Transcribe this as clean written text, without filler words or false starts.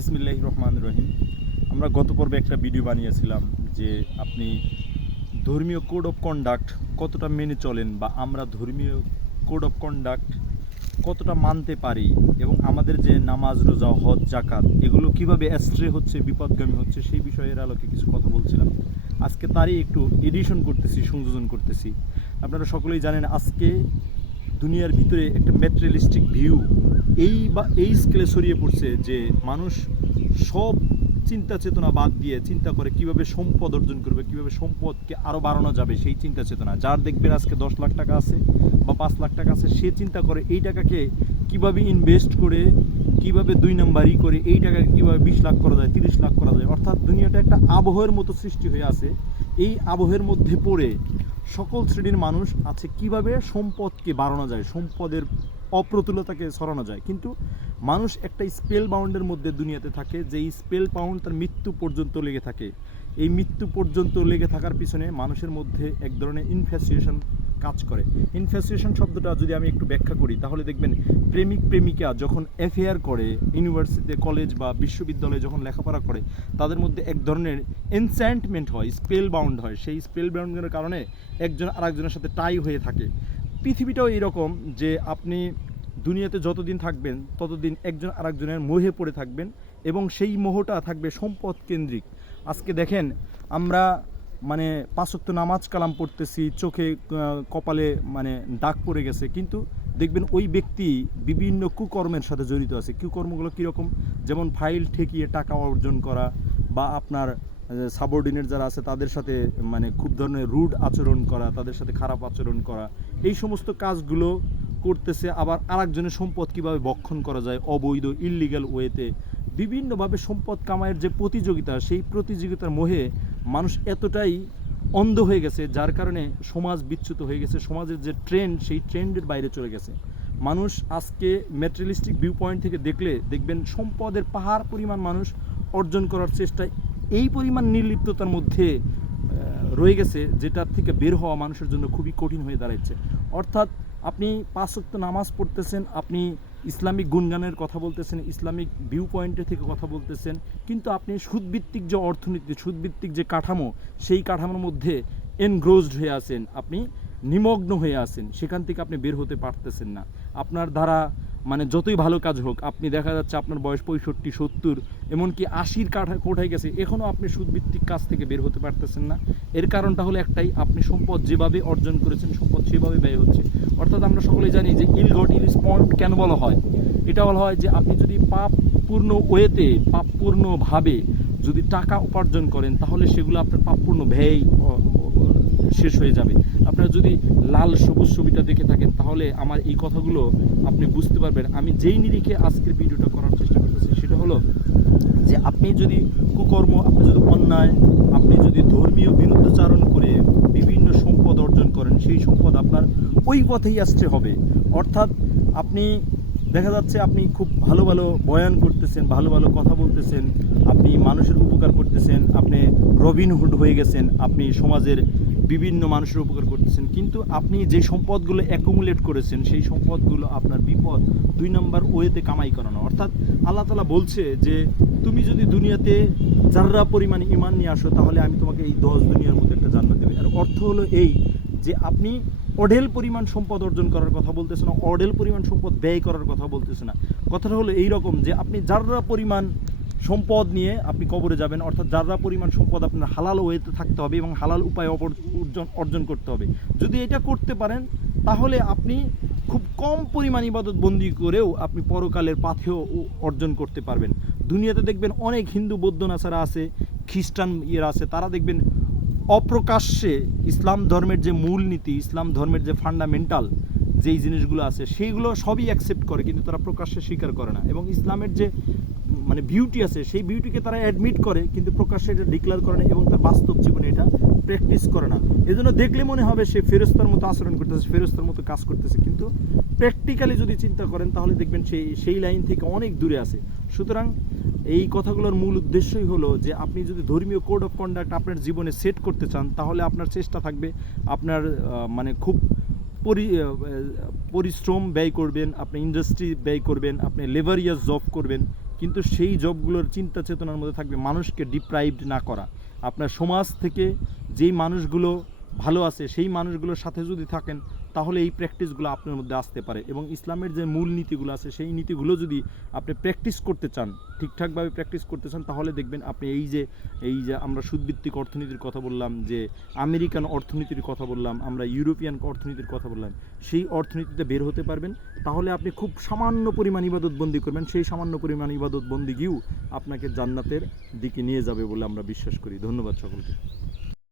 বিসমিল্লাহির রহমানির রহিম। আমরা গত পর্বে একটা ভিডিও বানিয়েছিলাম যে আপনি ধর্মীয় কোড অফ কন্ডাক্ট কতটা মেনে চলেন বা আমরা ধর্মীয় কোড অফ কন্ডাক্ট কতটা মানতে পারি এবং আমাদের যে নামাজ, রোজা, হজ, জাকাত এগুলো কিভাবে অ্যাস্ট্রে হচ্ছে, বিপদগামী হচ্ছে, সেই বিষয়ের আলোকে কিছু কথা বলছিলাম। আজকে তারই একটু এডিশন করতেছি, সংযোজন করতেছি। আপনারা সকলেই জানেন আজকে দুনিয়ার ভিতরে একটা ম্যাটেরিয়ালিস্টিক ভিউ এই স্কেলে ছড়িয়ে পড়ছে যে মানুষ সব চিন্তা চেতনা বাদ দিয়ে চিন্তা করে কিভাবে সম্পদ অর্জন করবে, কিভাবে সম্পদকে আরও বাড়ানো যাবে, সেই চিন্তা চেতনা। যার দেখবেন আজকে 10 লাখ টাকা আছে বা 5 লাখ টাকা আছে, সে চিন্তা করে এই টাকাকে কিভাবে ইনভেস্ট করে, কিভাবে 2 নাম্বারই করে এই টাকাকে কীভাবে 20 লাখ করা যায়, 30 লাখ করা যায়। অর্থাৎ দুনিয়াটা একটা আবহের মতো সৃষ্টি হয়ে আছে। এই আবহের মধ্যে পড়ে সকল শ্রেণীর মানুষ আছে কিভাবে সম্পদকে বাড়ানো যায়, সম্পদের অপ্রতুলতাকে সরানো যায়। কিন্তু মানুষ একটা স্পেল বাউন্ডের মধ্যে দুনিয়াতে থাকে, যে এই স্পেল বাউন্ড তার মৃত্যু পর্যন্ত লেগে থাকে। এই মৃত্যু পর্যন্ত লেগে থাকার পিছনে মানুষের মধ্যে এক ধরনের ইনফ্যাসিয়েশন কাজ করে। ইনফ্যাসিয়েশন শব্দটা যদি আমি একটু ব্যাখ্যা করি তাহলে দেখবেন প্রেমিক প্রেমিকা যখন অ্যাফেয়ার করে, ইউনিভার্সিটি, কলেজ বা বিশ্ববিদ্যালয়ে যখন লেখাপড়া করে, তাদের মধ্যে এক ধরনের এনচ্যান্টমেন্ট হয়, স্পেল বাউন্ড হয়। সেই স্পেল বাউন্ডের কারণে একজন আরেকজনের সাথে টাই হয়ে থাকে। পৃথিবীটাও এরকম যে আপনি দুনিয়াতে যতদিন থাকবেন ততদিন একজন আরেকজনের মোহে পড়ে থাকবেন এবং সেই মোহটা থাকবে সম্পদ কেন্দ্রিক। আজকে দেখেন আমরা মানে 5 ওয়াক্ত নামাজ কালাম পড়তেছি, চোখে কপালে মানে দাগ পড়ে গেছে, কিন্তু দেখবেন ওই ব্যক্তি বিভিন্ন কুকর্মের সাথে জড়িত আছে। কুকর্মগুলো কীরকম? যেমন ফাইল ঠেকিয়ে টাকা অর্জন করা, বা আপনার সাবঅর্ডিনেট যারা আছে তাদের সাথে মানে খুব ধরনের রুড আচরণ করা, তাদের সাথে খারাপ আচরণ করা, এই সমস্ত কাজগুলো করতেছে। আবার আরেকজনের সম্পদ কীভাবে ভক্ষণ করা যায় অবৈধ, ইললিগ্যাল ওয়েতে, বিভিন্নভাবে সম্পদ কামাইয়ের যে প্রতিযোগিতা, সেই প্রতিযোগিতার মোহে মানুষ এতটাই অন্ধ হয়ে গেছে যার কারণে সমাজ বিচ্যুত হয়ে গেছে। সমাজের যে ট্রেন্ড, সেই ট্রেন্ডের বাইরে চলে গেছে মানুষ। আজকে ম্যাটেরিয়ালিস্টিক ভিউ পয়েন্ট থেকে দেখলে দেখবেন সম্পদের পাহাড় পরিমাণ মানুষ অর্জন করার চেষ্টায় এই পরিমাণ নির্লিপ্ততার মধ্যে রয়ে গেছে, যেটার থেকে বের হওয়া মানুষের জন্য খুবই কঠিন হয়ে দাঁড়াচ্ছে। অর্থাৎ আপনি 5 ওয়াক্ত নামাজ পড়তেছেন, আপনি ইসলামিক গুণগানের কথা বলতেছেন, ইসলামিক ভিউ পয়েন্টের থেকে কথা বলতেছেন, কিন্তু আপনি সুদভিত্তিক যে অর্থনীতি, সুদভিত্তিক যে কাঠামো, সেই কাঠামোর মধ্যে এনগ্রোজড হয়ে আছেন, আপনি নিমগ্ন হয়ে আছেন, সেখান থেকে আপনি বের হতে পারতেছেন না। আপনার দ্বারা মানে যতই ভালো কাজ হোক, আপনি দেখা যাচ্ছে আপনার বয়স 65, 70, এমনকি 80-র কোঠায় গেছে, এখনও আপনি সুদভিত্তিক কাজ থেকে বের হতে পারতেছেন না। এর কারণটা হলো একটাই, আপনি সম্পদ যেভাবে অর্জন করেছেন সম্পদ সেভাবে ব্যয় হচ্ছে। অর্থাৎ আমরা সকলেই জানি যে ইল গট ইল স্পন্ড কেন বলা হয়? এটা বলা হয় যে আপনি যদি পাপপূর্ণ ওয়েতে, পাপপূর্ণভাবে যদি টাকা উপার্জন করেন তাহলে সেগুলো আপনার পাপপূর্ণ ব্যয় শেষ হয়ে যাবে। আপনারা যদি লাল সবুজ ছবিটা দেখে থাকেন তাহলে আমার এই কথাগুলো আপনি বুঝতে পারবেন। আমি যেই নিরিখে আজকের ভিডিওটা করার চেষ্টা করতেছি সেটা হলো যে আপনি যদি কুকর্ম, আপনি যদি অন্যায়, আপনি যদি ধর্মীয় বিরুদ্ধাচারণ করে বিভিন্ন সম্পদ অর্জন করেন, সেই সম্পদ আপনার ওই পথেই আসতে হবে। অর্থাৎ আপনি দেখা যাচ্ছে আপনি খুব ভালো ভালো বয়ান করতেছেন, ভালো ভালো কথা বলতেছেন, আপনি মানুষের উপকার করতেছেন, আপনি রবিনহুড হয়ে গেছেন, আপনি সমাজের বিভিন্ন মানুষের উপকার করতেছেন, কিন্তু আপনি যে সম্পদগুলো অ্যাকুমুলেট করেছেন সেই সম্পদগুলো আপনার বিপদ 2 নম্বর ওয়েতে কামাই করানো। অর্থাৎ আল্লাহ তাআলা বলছে যে তুমি যদি দুনিয়াতে যাররা পরিমাণে ঈমান নিয়ে আসো তাহলে আমি তোমাকে এই 10 দুনিয়ার মধ্যে একটা জান্নাত দেব। আর অর্থ হলো এই যে আপনি অঢেল পরিমাণ সম্পদ অর্জন করার কথা বলতেছে না, অঢেল পরিমাণ সম্পদ ব্যয় করার কথা বলতেছে না। কথাটা হলো এই রকম যে আপনি যাররা পরিমাণ সম্পদ নিয়ে আপনি কবরে যাবেন, অর্থাৎ যাররা পরিমাণ সম্পদ আপনার হালাল ওয়েতে থাকতে হবে এবং হালাল উপায়ে অর্জন করতে হবে। যদি এটা করতে পারেন তাহলে আপনি খুব কম পরিমাণ ইবাদত বন্দি করেও আপনি পরকালের পাথেয় অর্জন করতে পারবেন। দুনিয়াতে দেখবেন অনেক হিন্দু, বৌদ্ধ, নাসারা আছে, খ্রিস্টান আছে, তারা দেখবেন অপ্রকাশ্যে ইসলাম ধর্মের যে মূলনীতি, ইসলাম ধর্মের যে ফান্ডামেন্টাল যেই জিনিসগুলো আছে সেইগুলো সবই অ্যাকসেপ্ট করে, কিন্তু তারা প্রকাশ্যে স্বীকার করে না। এবং ইসলামের যে মানে বিউটি আছে সেই বিউটিকে তারা অ্যাডমিট করে, কিন্তু প্রকাশ্যে এটা ডিক্লেয়ার করে না এবং তার বাস্তব জীবনে এটা প্র্যাকটিস করে না। এজন্য দেখলে মনে হবে সে ফেরেশতার মতো আচরণ করতেছে, ফেরেশতার মতো কাজ করতেছে, কিন্তু প্র্যাকটিক্যালি যদি চিন্তা করেন তাহলে দেখবেন সেই লাইন থেকে অনেক দূরে আছে। সুতরাং এই কথাগুলোর মূল উদ্দেশ্যই হলো যে আপনি যদি ধর্মীয় কোড অফ কন্ডাক্ট আপনার জীবনে সেট করতে চান তাহলে আপনার চেষ্টা থাকবে আপনার মানে খুব পরিশ্রম ব্যয় করবেন, আপনি ইন্ডাস্ট্রি ব্যয় করবেন, আপনি লেবারিয়াস জব করবেন, কিন্তু সেই জবগুলোর চিন্তা চেতনার মধ্যে থাকবে মানুষকে ডিপ্রাইভড না করা। আপনার সমাজ থেকে যেই মানুষগুলো ভালো আছে সেই মানুষগুলোর সাথে যদি থাকেন তাহলে এই প্র্যাকটিসগুলো আপনার মধ্যে আসতে পারে। এবং ইসলামের যে মূল নীতিগুলো আছে সেই নীতিগুলো যদি আপনি প্র্যাকটিস করতে চান, ঠিকঠাকভাবে প্র্যাকটিস করতে চান, তাহলে দেখবেন আপনি এই যে আমরা সুদভিত্তিক অর্থনীতির কথা বললাম, যে আমেরিকান অর্থনীতির কথা বললাম, আমরা ইউরোপিয়ান অর্থনীতির কথা বললাম, সেই অর্থনীতিতে বের হতে পারবেন। তাহলে আপনি খুব সামান্য পরিমাণ ইবাদতবন্দি করবেন, সেই সামান্য পরিমাণ ইবাদতবন্দিগিও আপনাকে জান্নাতের দিকে নিয়ে যাবে বলে আমরা বিশ্বাস করি। ধন্যবাদ সকলকে।